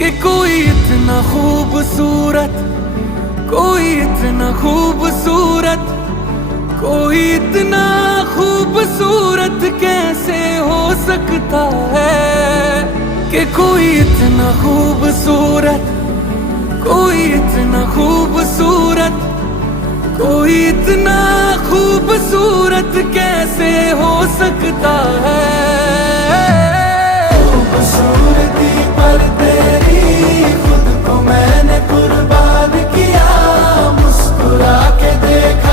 कि कोई इतना खूबसूरत, कोई इतना खूबसूरत, कोई इतना खूबसूरत कैसे हो सकता है। कि कोई इतना खूबसूरत, कोई इतना खूबसूरत, कोई इतना खूबसूरत कैसे हो सकता है।